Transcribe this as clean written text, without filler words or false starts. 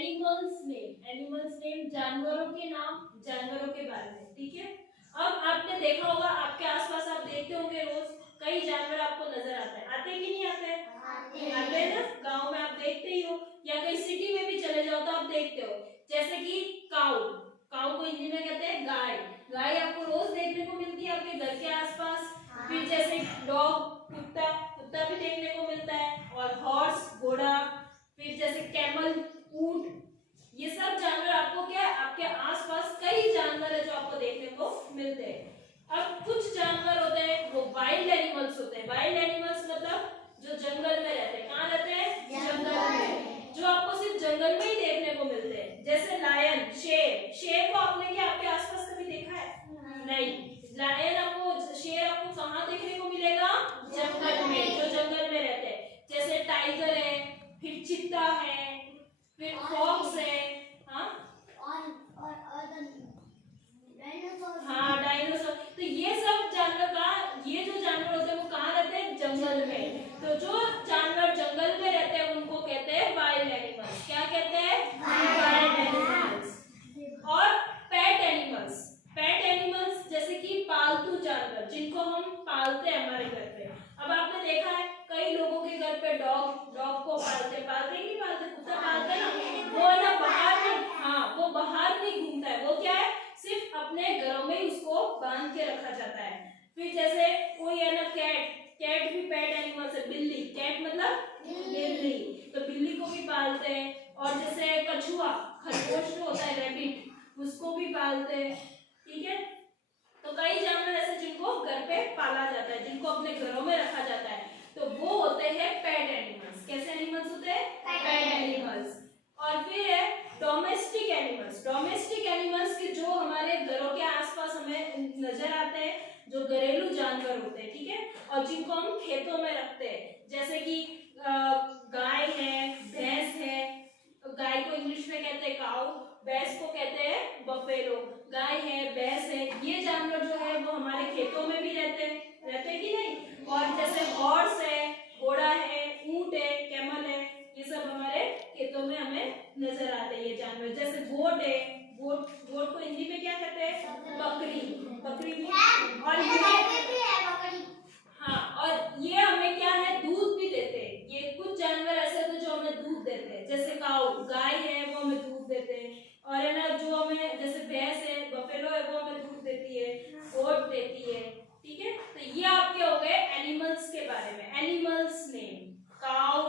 Animals name जानवरों के नाम, जानवरों के बारे में, ठीक है। अब आपने देखा होगा, आपके आसपास आप देखते होंगे रोज कई जानवर आपको नजर आते हैं कि नहीं आते हैं? आते हैं ना, गांव में आप देखते ही हो, या कहीं सिटी में भी चले जाओ तो आप देखते हो। जैसे कि काऊ को हिंदी में कहते हैं गाय। गाय आपको रोज देखने को मिलती है आपके घर के आसपास। फिर जैसे डॉग, कुत्ता भी देखने को मिलता है, और हॉर्स, घोड़ा, फिर जैसे कैमल, ऊंट, ये सब जानवर आपको क्या है, आपके आसपास कई जानवर है जो आपको देखने को मिलते हैं। अब कुछ जानवर होते हैं वो वाइल्ड एनिमल्स होते हैं। वाइल्ड एनिमल्स मतलब जो जंगल में रहते हैं। कहाँ रहते हैं? जंगल में, जो आपको सिर्फ जंगल में ही देखने को मिलते हैं। जैसे लायन, शेर को आपने क्या आपके आसपास कभी देखा है? नहीं। लायन आपको, शेर आपको कहाँ देखने को मिलेगा? जंगल में, जो जंगल में रहते हैं। जैसे टाइगर है, फिर चीता है, फिर फॉक्स है, डायनासोर। तो ये सब जानवर का, ये जो जानवर होते हैं वो कहाँ रहते हैं? जंगल में। तो जो जानवर जंगल में रहते हैं उनको कहते हैं वाइल्ड एनिमल्स। क्या कहते हैं? Wild animals. और पेट एनिमल्स जैसे कि पालतू जानवर जिनको हम पालते हैं हमारे घर पे। अब आपने देखा है कई लोगों के घर पे डॉग को पालते नहीं पालते, कुत्ता पालते ना, वो है ना बाहर नहीं, वो बाहर नहीं घूमता है, वो क्या है, सिर्फ अपने घरों में ही उसको बांध के रखा जाता है। फिर जैसे कोई है ना कैट भी पेट एनिमल्स है। बिल्ली, कैट मतलब बिल्ली, तो बिल्ली को भी पालते हैं। और जैसे कछुआ, खरगोश जो होता है, रैबिट, उसको भी पालते हैं, ठीक है। तो कई जानवर ऐसे जिनको घर पे पाला जाता है, जिनको अपने घरों में रखा जाता है, तो वो होते हैं पेट एनिमल्स। कैसे एनिमल्स होते हैं? Pet animals. और फिर है डोमेस्टिक एनिमल्स के जो हमारे घरों के आसपास हमें नजर आते हैं, जो घरेलू जानवर होते हैं, ठीक है, और जिनको हम खेतों में रखते हैं। जैसे कि गाय है, भैंस है। गाय को इंग्लिश में कहते हैं काऊ, भैंस को कहते हैं बफेलो। गाय है, भैंस है, ये जानवर जो है वो हमारे खेतों में भी रहते हैं कि नहीं। और जैसे हॉर्स है, घोड़ा है, ऊंट है, कैमल है, ये सब हमारे खेतों में हमें नजर आते हैं ये जानवर। जैसे गोट है, गोट को हिंदी में क्या कहते हैं? बकरी भी। और और ये हमें क्या है, दूध भी देते हैं। ये कुछ जानवर ऐसे होते हैं जो हमें दूध देते हैं। जैसे काऊ, गाय है, वो हमें दूध देते हैं। और है ना, जो हमें, जैसे भैंस है, बफेलो है, वो हमें दूध देती है, गोट देती है, ठीक है। तो ये आपके हो गए एनिमल्स के बारे में। एनिमल्स नेम, काऊ,